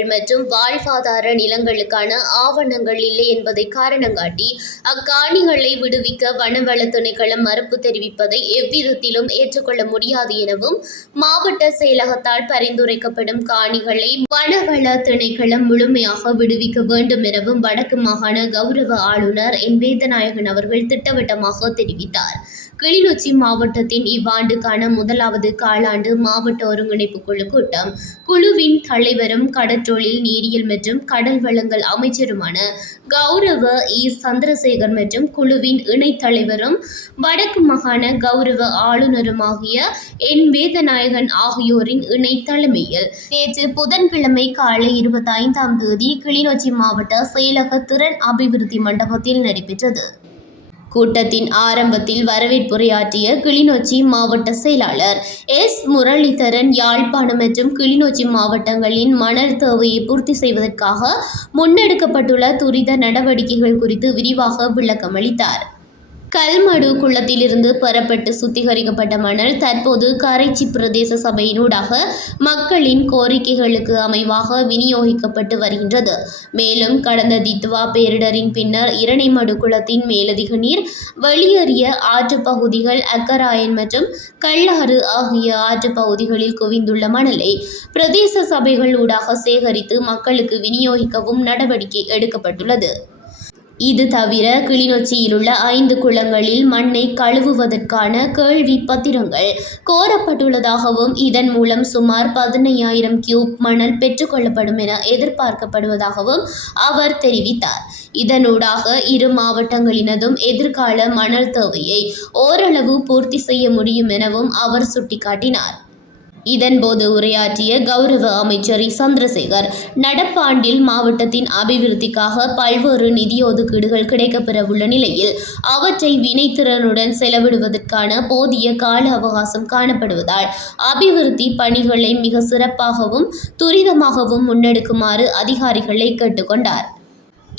நிலங்கள் மற்றும் வாழ்வாதார நிலங்களுக்கான ஆவணங்கள் இல்லை என்பதை காரணங்காட்டி அக்காணிகளை விடுவிக்க வனவள திணைக்களம் மறுப்பு தெரிவிப்பதை எவ்விதத்திலும் ஏற்றுக்கொள்ள முடியாது எனவும் மாவட்ட செயலகத்தால் பரிந்துரைக்கப்படும் காணிகளை வனவள திணைக்களம் முழுமையாக விடுவிக்க வேண்டும் எனவும் வடக்கு மாகாண கௌரவ ஆளுநர் என் வேதநாயகன் அவர்கள் திட்டவட்டமாக தெரிவித்தார். கிளிநொச்சி மாவட்டத்தின் இவ்வாண்டுக்கான முதலாவது காலாண்டு மாவட்ட ஒருங்கிணைப்பு குழு கூட்டம் குழுவின் தலைவரும் கடற்றொழில் நீரியல் மற்றும் கடல் வளங்கள் அமைச்சருமான கௌரவ இ சந்திரசேகர் மற்றும் குழுவின் இணைத் தலைவரும் வடக்கு மாகாண கௌரவ ஆளுநருமாகிய என் வேதநாயகன் ஆகியோரின் இணை தலைமையில் நேற்று புதன்கிழமை காலை 25ஆம் தேதி கிளிநொச்சி மாவட்ட செயலக திறன் அபிவிருத்தி மண்டபத்தில் நடைபெற்றது. கூட்டத்தின் ஆரம்பத்தில் வரவேற்புரையாற்றிய கிளிநொச்சி மாவட்ட செயலாளர் எஸ் முரளிதரன் யாழ்ப்பாணம் மற்றும் கிளிநொச்சி மாவட்டங்களின் மணல் தேவையை பூர்த்தி செய்வதற்காக முன்னெடுக்கப்பட்டுள்ள துரித நடவடிக்கைகள் குறித்து விரிவாக விளக்கமளித்தார். கல்மடு குளத்திலிருந்து பெறப்பட்டு சுத்திகரிக்கப்பட்ட மணல் தற்போது கரைச்சி பிரதேச சபையினூடாக மக்களின் கோரிக்கைகளுக்கு அமைவாக விநியோகிக்கப்பட்டு வருகின்றது. மேலும் கடந்த தித்வா பேரிடரின் பின்னர் இரணைமடு குளத்தின் மேலதிக நீர் வெளியேறிய ஆற்றுப் பகுதிகள் அக்கராயன் மற்றும் கல்லாறு ஆகிய ஆற்றுப் பகுதிகளில் குவிந்துள்ள மணலை பிரதேச சபைகள் ஊடாக சேகரித்து மக்களுக்கு விநியோகிக்கவும் நடவடிக்கை எடுக்கப்பட்டுள்ளது. இது தவிர கிளிநொச்சியிலுள்ள 5 குளங்களில் மண்ணை கழுவுவதற்கான கேள்வி பத்திரங்கள் கோரப்பட்டுள்ளதாகவும் இதன் மூலம் சுமார் 15,000 கியூப் மணல் பெற்றுக்கொள்ளப்படும் என எதிர்பார்க்கப்படுவதாகவும் அவர் தெரிவித்தார். இதனூடாக இரு மாவட்டங்களினதும் எதிர்கால மணல் தேவையை ஓரளவு பூர்த்தி செய்ய முடியும் எனவும் அவர் சுட்டிக்காட்டினார். இதன்போது உரையாற்றிய கௌரவ அமைச்சர் சந்திரசேகர் நடப்பாண்டில் மாவட்டத்தின் அபிவிருத்திக்காக பல்வேறு நிதி ஒதுக்கீடுகள் கிடைக்கப்பெறவுள்ள நிலையில் அவற்றை வினைத்திறனுடன் செலவிடுவதற்கான போதிய கால அவகாசம் காணப்படுவதால் அபிவிருத்தி பணிகளை மிக சிறப்பாகவும் துரிதமாகவும் முன்னெடுக்குமாறு அதிகாரிகளை கேட்டுக்கொண்டார்.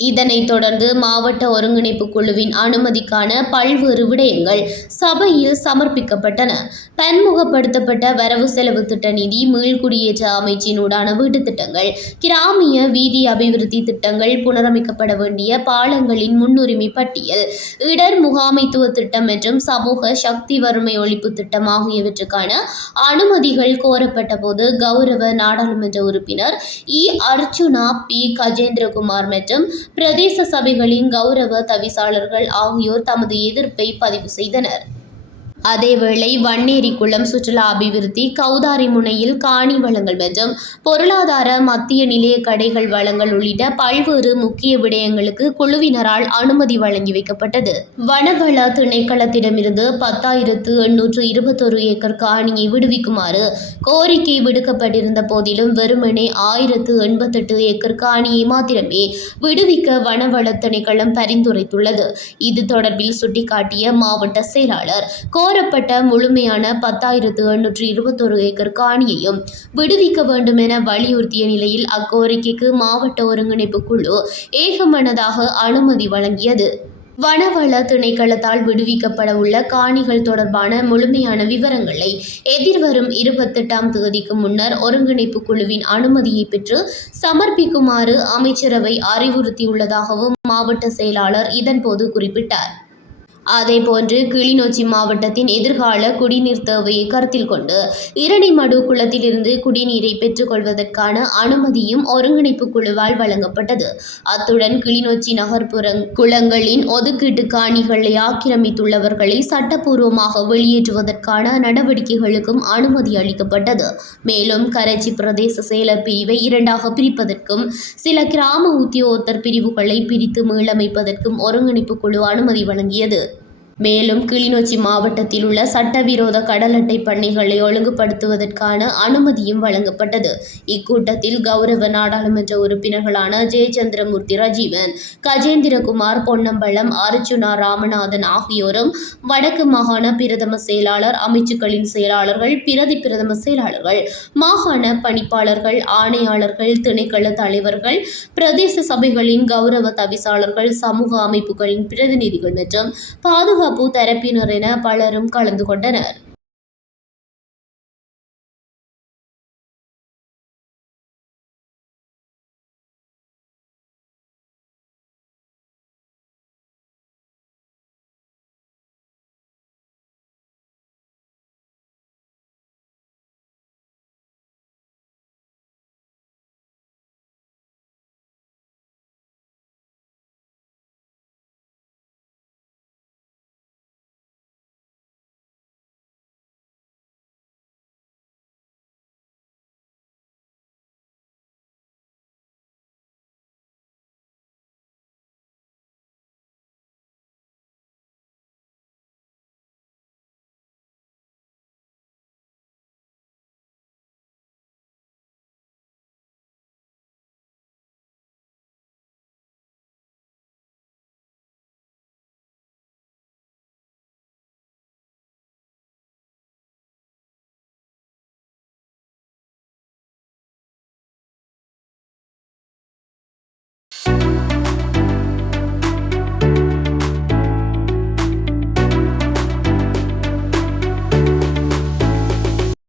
இதனைத் தொடர்ந்து மாவட்ட ஒருங்கிணைப்பு குழுவின் அனுமதிக்கான பல்வேறு விடயங்கள் சபையில் சமர்ப்பிக்கப்பட்டன. பன்முகப்படுத்தப்பட்ட வரவு செலவு திட்ட நிதி, மீள்குடியேற்ற அமைச்சினூடான வீட்டுத் திட்டங்கள், கிராமிய வீதி அபிவிருத்தி திட்டங்கள், புனரமைக்கப்பட வேண்டிய பாலங்களின் முன்னுரிமை பட்டியல், இடர் முகாமைத்துவ திட்டம் மற்றும் சமூக சக்தி வறுமை ஒழிப்பு திட்டம் ஆகியவற்றுக்கான அனுமதிகள் கோரப்பட்ட போது கௌரவ நாடாளுமன்ற உறுப்பினர் இ அர்ச்சுனா, பி கஜேந்திரகுமார் மற்றும் பிரதேச சபைகளின் கௌரவ தவிசாளர்கள் ஆகியோர் தமது எதிர்ப்பை பதிவு செய்தனர். அதேவேளை வன்னேரி குளம் சுற்றுலா அபிவிருத்தி, கௌதாரி முனையில் காணி வழங்கல் மற்றும் பொருளாதார மத்திய நிலைய கடைகள் வழங்கல் உள்ளிட்ட பல்வேறு முக்கிய விடயங்களுக்கு குழுவினரால் அனுமதி வழங்கி வைக்கப்பட்டது. வனவள திணைக்களத்திடமிருந்து 10,821 ஏக்கர் காணியை விடுவிக்குமாறு கோரிக்கை விடுக்கப்பட்டிருந்த போதிலும் வெறுமனே 1,088 ஏக்கர் காணியை மாத்திரமே விடுவிக்க வனவள திணைக்களம் பரிந்துரைத்துள்ளது. இது தொடர்பில் சுட்டிக்காட்டிய மாவட்ட செயலாளர் கோரப்பட்ட முழுமையான 10,821 ஏக்கர் காணியையும் விடுவிக்க வேண்டும் என வலியுறுத்திய நிலையில் அக்கோரிக்கைக்கு மாவட்ட ஒருங்கிணைப்பு குழு ஏகமனதாக அனுமதி வழங்கியது. வனவள திணைக்களத்தால் விடுவிக்கப்பட உள்ள காணிகள் தொடர்பான முழுமையான விவரங்களை எதிர்வரும் 28ஆம் தேதிக்கு முன்னர் ஒருங்கிணைப்பு குழுவின் அனுமதியை பெற்று சமர்ப்பிக்குமாறு அமைச்சரவை அறிவுறுத்தியுள்ளதாகவும் மாவட்ட செயலாளர் இதன்போது குறிப்பிட்டார். அதேபோன்று கிளிநொச்சி மாவட்டத்தின் எதிர்கால குடிநீர் தேவையை கருத்தில் கொண்டு இரணைமடு குளத்திலிருந்து குடிநீரை பெற்றுக்கொள்வதற்கான அனுமதியும் ஒருங்கிணைப்பு குழுவால் வழங்கப்பட்டது. அத்துடன் கிளிநொச்சி நகர்ப்புற குளங்களின் ஒதுக்கீட்டு காணிகளை ஆக்கிரமித்துள்ளவர்களை சட்டப்பூர்வமாக வெளியேற்றுவதற்கான நடவடிக்கைகளுக்கும் அனுமதி அளிக்கப்பட்டது. மேலும் கரைச்சி பிரதேச செயலர் பிரிவை 2ஆக பிரிப்பதற்கும் சில கிராம உத்தியோகத்தர் பிரிவுகளை பிரித்து மீளமைப்பதற்கும் ஒருங்கிணைப்பு குழு அனுமதி வழங்கியது. மேலும் கிளிநொச்சி மாவட்டத்தில் உள்ள சட்டவிரோத கடல் அட்டை பண்ணைகளை ஒழுங்குபடுத்துவதற்கான அனுமதியும் வழங்கப்பட்டது. இக்கூட்டத்தில் கௌரவ நாடாளுமன்ற உறுப்பினர்களான ஜெயச்சந்திரமூர்த்தி ரஜீவன், கஜேந்திரகுமார், பொன்னம்பலம், அர்ச்சுனா ராமநாதன் ஆகியோரும் வடக்கு மாகாண பிரதம செயலாளர், அமைச்சுக்களின் செயலாளர்கள், பிரதி பிரதம செயலாளர்கள், மாகாண பணிப்பாளர்கள், ஆணையாளர்கள், திணைக்கள தலைவர்கள், பிரதேச சபைகளின் கௌரவ தவிசாளர்கள், சமூக அமைப்புகளின் பிரதிநிதிகள் மற்றும் பாதுகாப்பு தரப்பினர் என பலரும் கலந்து கொண்டனர்.